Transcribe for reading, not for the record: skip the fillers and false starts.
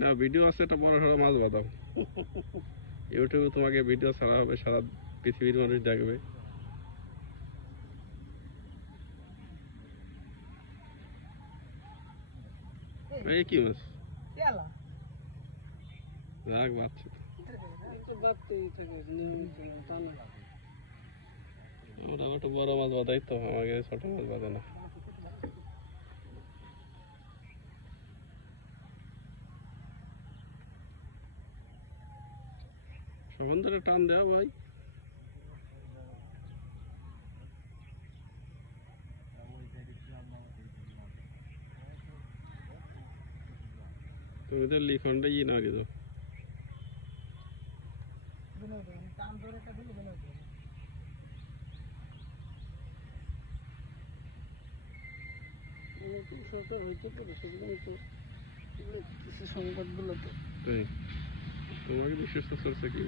না ভিডিও আছে, একটা বড় সড়ো মাছ বাঁধাও। ইউটিউবে তোমাকে ভিডিও ছাড়া হবে, সারা পৃথিবীর মানুষ দেখবে। এই কি মাছ? রাখ বাচ্চা আমরা একটা বড় মাছ বাঁধাই তো, আমাকে ছোট মাছ বাঁধে না। সমুদ্রে টান দেওয়া ভাই। তুমি তো লিখনটা ই না কিন্তু সংবাদগুলো তো তোমাকে বিশ্বাস করছে কি?